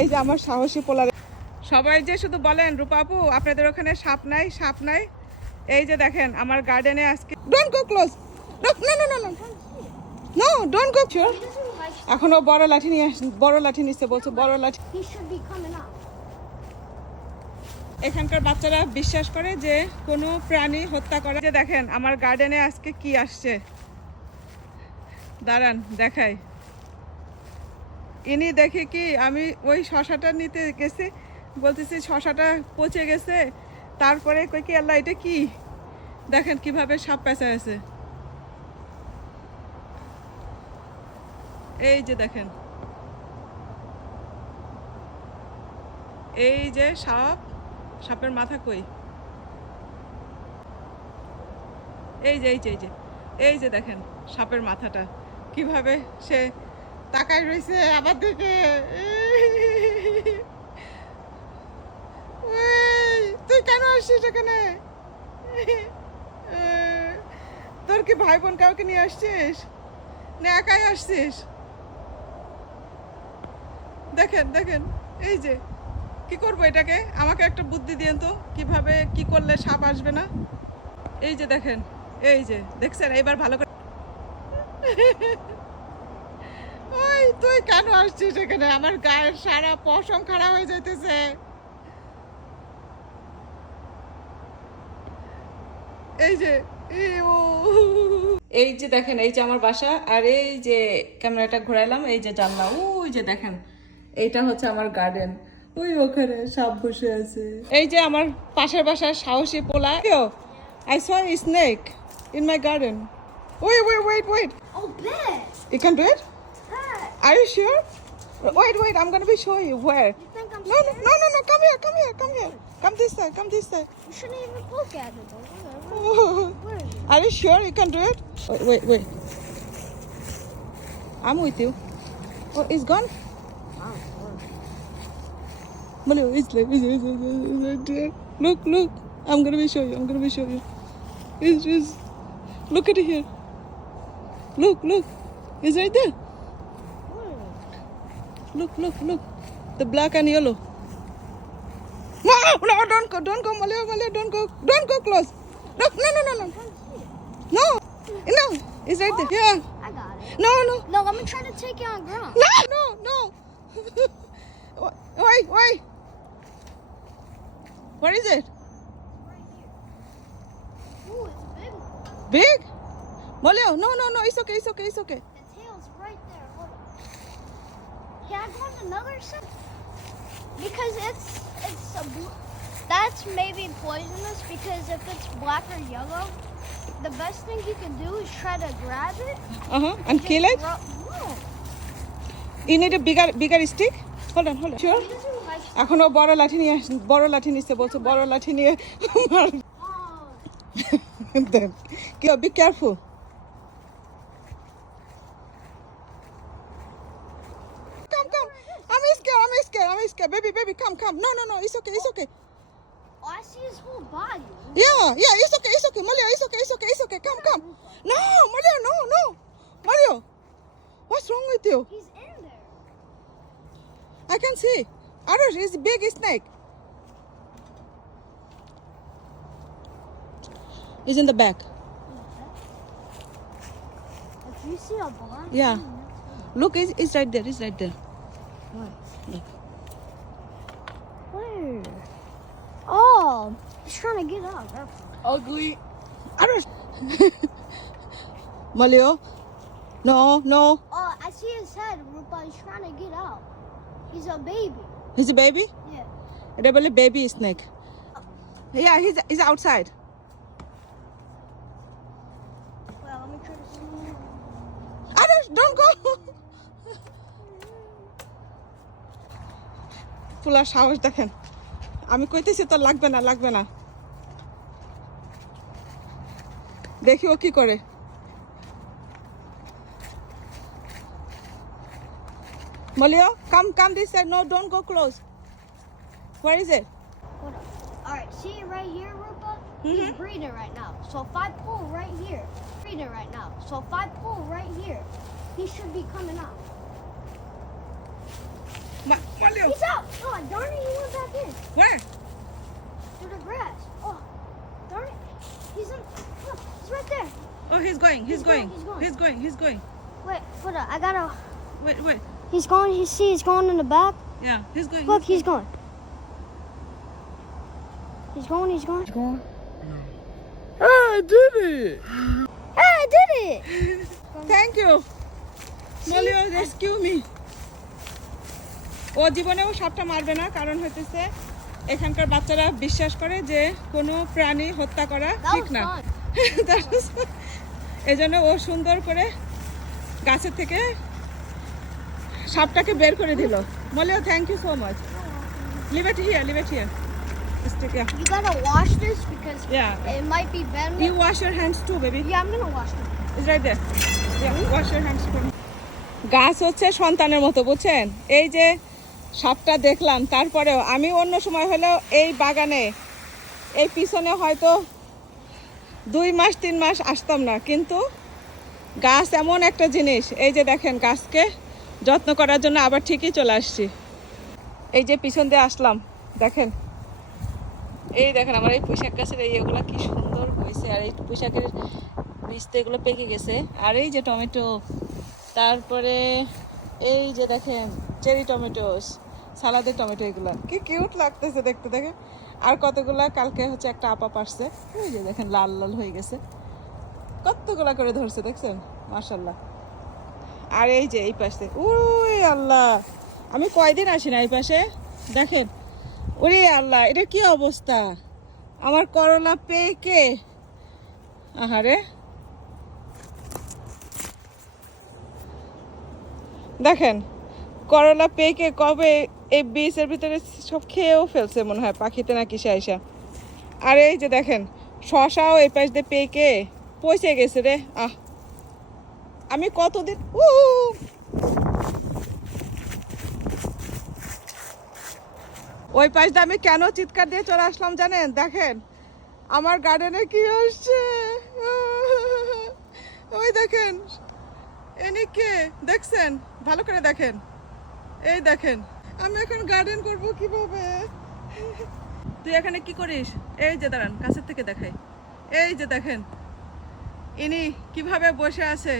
এই যে আমার সাহসী পোলার সবাই যে শুধু বলেন রূপা আপু আপনাদের ওখানে সাপ নাই সাপ নাই। এই যে দেখেন আমার গার্ডেনে আজকে don't go close, no no no no no don't go sure. এখনো বড় লাঠি নিয়ে বড় লাঠি নিচ্ছে বলছে বড় লাঠি। এখানকার বাচ্চারা বিশ্বাস করে যে কোনো প্রাণী হত্যা করে। যে দেখেন আমার গার্ডেনে আজকে কি আসছে, দাঁড়ান দেখাই। ইনি দেখে কি আমি ওই শশাটা নিতে গেছি, বলতেছি শশাটা পচে গেছে, তারপরে কই কি আল্লাহ এটা কি, দেখেন কিভাবে সাপ পেঁচা আছে। এই যে দেখেন এই যে সাপ, সাপের মাথা কই, এই যে এই যে এই যে এই যে দেখেন সাপের মাথাটা কিভাবে সে তাকায় রয়েছে আমার দিকে। তুই কেন আসছিস এখানে? তোর কি ভাই বোন কাউকে নিয়ে আসছিস না একাই আসছিস? দেখেন দেখেন এই যে কি করবো এটাকে, আমাকে একটা বুদ্ধি দিয়েন তো কিভাবে কি করলে সাপ আসবে না। এই যে দেখেন এই যে দেখছেন, এবার ভালো করে। ওই তুই কেন আসছিস এখানে? আমার গায়ের সারা পশম খারাপ হয়ে যাইতেছে। এই যে এই যে দেখেন এই যে আমার বাসা, আর এই যে ক্যামেরাটা ঘোরাইলাম, এই যে জানলা, ওই যে দেখেন এইটা হচ্ছে আমার গার্ডেন, ওই ওখানে সাপ বসে আছে। এই যে আমার পাশের বাসার সাহসী পোলা, I saw a snake in my garden. Wait. Oh, bet. You can do it? Bet. Are you sure? Wait, I'm gonna be showing you where. You think I'm No, scared? come here. Come this side. You shouldn't even look at it, though. Where is it? Are you sure you can do it? Wait. I'm with you. Oh, it's gone? Malu, it's right there. Look. I'm gonna be show you. It's look at it here. Look. It's right there. Look. The black and yellow. No, don't go, Malu, don't go close. Look, no. It's right there. Yeah. I got it. No. No, I'm gonna try to take it on ground. No. Wait. What is it? Ooh, it's a big one. Big? Molio, no. It's okay. The tail's right there. Hold on. Can I go on another side? Because it's that's maybe poisonous, because if it's black or yellow, the best thing you can do is try to grab it. And kill it? No. You need a bigger stick? Hold on. Sure? He doesn't like এখনো বড় লাঠি নিচ্ছে বলছে বড় লাঠি নিয়ে দেন। কি be careful. Come. I'm scared. Baby, come. No. It's okay. Oh, I see his whole body. Yeah. It's okay. Mario, it's okay. Come. No, Mario, no. Mario, what's wrong with you? He's in there. I can see. Arush, it's a big snake. It's in the back. If you see a black Yeah. one, Look, it's right there. What? Look. Where? Oh, he's trying to get out. Ugly. Arush. Mario, no. Oh, I see his head, Rupa. He's trying to get out. He's a baby. He's a baby? Yeah. It's a baby snake. Yeah, he's outside. Well, let me try to see. Arush, don't go. Fuller সাহস দেখেন, আমি কইতেছি তো লাগবে না, দেখি ও কি করে। Malio, come this side. No, don't go close. Where is it? Hold on. All right, see it right here, Rupa? He's breathing right now. So if I pull right here, he should be coming out. Malio. He's out. Oh, darn it, he went back in. Where? To the grass. Oh, darn it. He's in. Look, he's right there. Oh, he's going. He's He's going. going, he's going. He's going. He's going. Wait, hold on. I gotta. Wait. He's going. He's going in the back. Yeah, he's going. Look, he's going. He's going. He's going. I did it. Hey, I did it. Thank you. Malio, rescue me. ও জীবনেও সাপটা মারবে না, কারণ হইতেছে এখানকার বাচ্চারা বিশ্বাস করে যে কোনো প্রাণী হত্যা করা That ঠিক was না। fun. এই জন্য ও সুন্দর করে গাছের থেকে সাপটাকে বের করে দিল। Malio, thank you so much. Leave it here. Stick, yeah. You gotta wash this because Yeah. it might be venomous. You wash your hands too, baby. Yeah, I'm gonna wash them. It's right there. Yeah, wash your hands too. গাছ হচ্ছে সন্তানের মতো, বুঝছেন? এই যে সাপটা দেখলাম, তারপরেও আমি অন্য সময় হলেও এই বাগানে এই পিছনে হয়তো 2 মাস 3 মাস আসতাম না, কিন্তু গাছ এমন একটা জিনিস, এই যে দেখেন গাছকে যত্ন করার জন্য আবার ঠিকই চলে আসছি। এই যে পিছন দিয়ে আসলাম, দেখেন এই দেখেন আমার এই পুঁইশাক গাছের এই এগুলো কি সুন্দর হয়েছে, আর এই পুঁইশাকের বীজ তো এগুলো পেকে গেছে। আর এই যে টমেটো, তারপরে এই যে দেখেন চেরি টমেটোস, সালাদের টমেটো, এগুলো কি কিউট লাগতেছে দেখতে। দেখেন আর কতগুলা কালকে হচ্ছে একটা আপা পারছে, এই যে দেখেন লাল লাল হয়ে গেছে, কতগুলা করে ধরছে দেখছেন, মাশাল্লাহ। আর এই যে এই পাশে, উই আল্লাহ, আমি কয়দিন আসি না এই পাশে, দেখেন ওরে আল্লাহ, এটা কি অবস্থা, আমার করলা পেকে, আহারে দেখেন করলা পেকে কবে এই বীজের ভিতরে সব খেয়েও ফেলছে মনে হয় পাখিতে না কিসে আইসা। আর এই যে দেখেন শশাও এই পাশ দিয়ে পেকে পচে গেছে রে। আমি কতদিন ওই পাশ দিয়ে আমি কেন চিৎকার দিয়ে চলে আসলাম জানেন? দেখেন আমার গার্ডেনে কি আসছে, ওই দেখেন এনিকে দেখছেন, ভালো করে দেখেন, এই দেখেন আমি এখন গার্ডেন করব কিভাবে। তুই এখানে কি করিস? এই যে দাঁড়ান কাছের থেকে দেখাই, এই যে দেখেন ইনি কিভাবে বসে আছে।